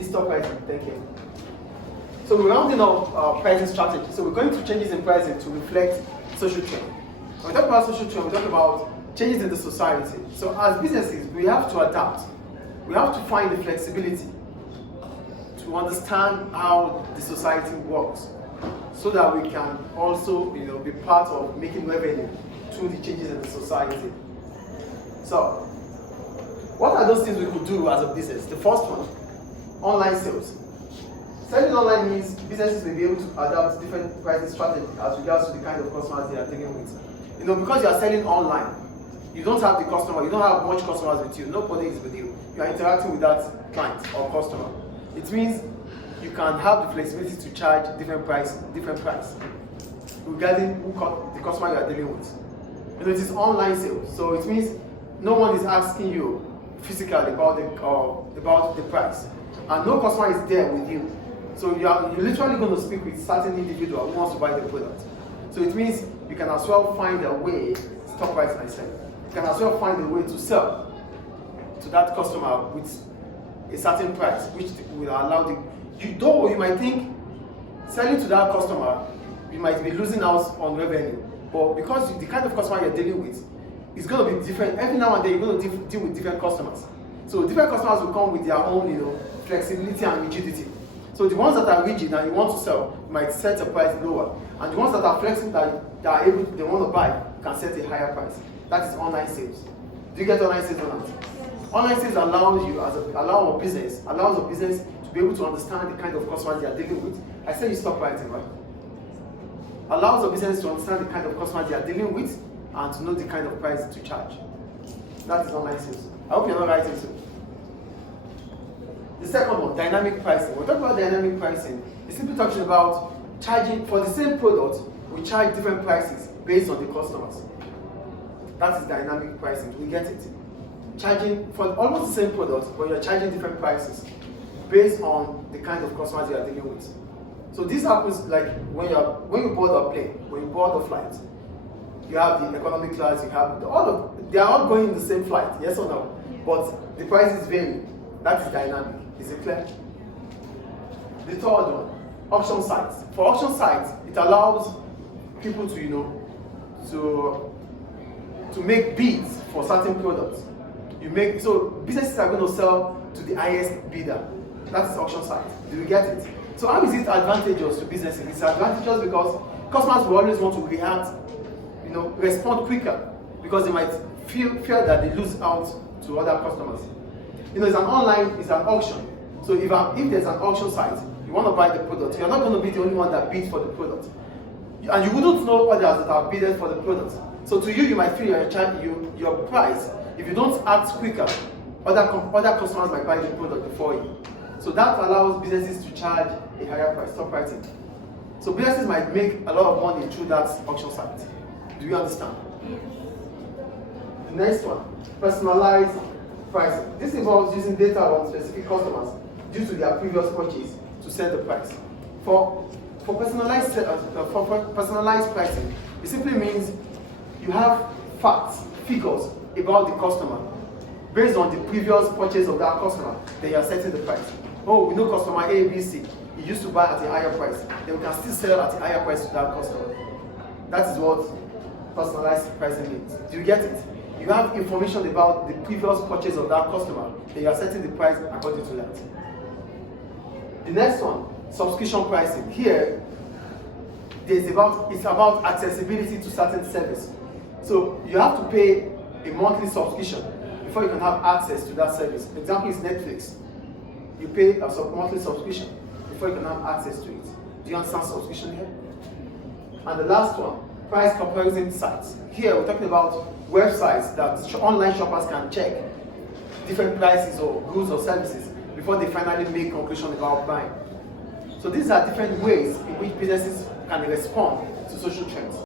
This top pricing, thank you. So we're rounding up our pricing strategy. So we're going through changes in pricing to reflect social trend. When we talk about social trend, we talk about changes in the society. So as businesses, we have to adapt. We have to find the flexibility to understand how the society works, so that we can also, be part of making revenue through the changes in the society. So, what are those things we could do as a business? The first one, online sales. Selling online means businesses may be able to adapt different pricing strategies as regards to the kind of customers they are dealing with. Because you are selling online, you don't have the customer, you don't have much customers with you, nobody is with you. You are interacting with that client or customer. It means you can have the flexibility to charge different price regarding the customer you are dealing with. It is online sales, so it means no one is asking you physically about the price, and no customer is there with you. So you're literally going to speak with certain individual who wants to buy the product. So it means you can as well find a way, stop price myself. You can as well find a way to sell to that customer with a certain price, which will allow you might think selling to that customer, you might be losing out on revenue, but because the kind of customer you're dealing with is going to be different. Every now and then you're going to deal with different customers. So different customers will come with their own, flexibility and rigidity. So the ones that are rigid and you want to sell, you might set a price lower, and the ones that are flexible they want to buy, can set a higher price. That is online sales. Do you get online sales or not? Online sales allows a business to be able to understand the kind of customers they are dealing with. I said you stop writing, right? Allows a business to understand the kind of customers they are dealing with and to know the kind of price to charge. That is online sales. I hope you're not writing too. The second one, dynamic pricing. When we talk about dynamic pricing, it's simply talking about charging for the same product, we charge different prices based on the customers. That is dynamic pricing. We get it. Charging for almost the same product, but you're charging different prices based on the kind of customers you are dealing with. So this happens like when you board a plane, when you board a flight. You have the economy class, you have they are all going in the same flight, yes or no? But the prices vary. That is dynamic. Is it clear? The third one, auction sites. For auction sites, it allows people to make bids for certain products. So businesses are going to sell to the highest bidder. That is auction site. Do you get it? So how is it advantageous to businesses? It's advantageous because customers will always want to react, respond quicker, because they might fear that they lose out to other customers. It's an auction. So if there's an auction site, you want to buy the product, you're not going to be the only one that bids for the product. And you wouldn't know others that have bidded for the product. So to you might feel your price. If you don't act quicker, other customers might buy the product before you. So that allows businesses to charge a higher price, stop pricing. So businesses might make a lot of money through that auction site. Do you understand? The next one, personalized pricing. This involves using data on specific customers due to their previous purchase to set the price. For personalized pricing, it simply means you have facts, figures about the customer based on the previous purchase of that customer. Then you are setting the price. Oh, we know customer A, B, C. He used to buy at a higher price. Then we can still sell at a higher price to that customer. That is what personalized pricing means. Do you get it? You have information about the previous purchase of that customer, then you are setting the price according to that. The next one, subscription pricing. Here, it's about accessibility to certain service. So you have to pay a monthly subscription before you can have access to that service. Example is Netflix. You pay a monthly subscription before you can have access to it. Do you understand subscription here? And the last one, price comparison sites. Here we're talking about websites that online shoppers can check different prices or goods or services before they finally make conclusion about buying. So these are different ways in which businesses can respond to social trends.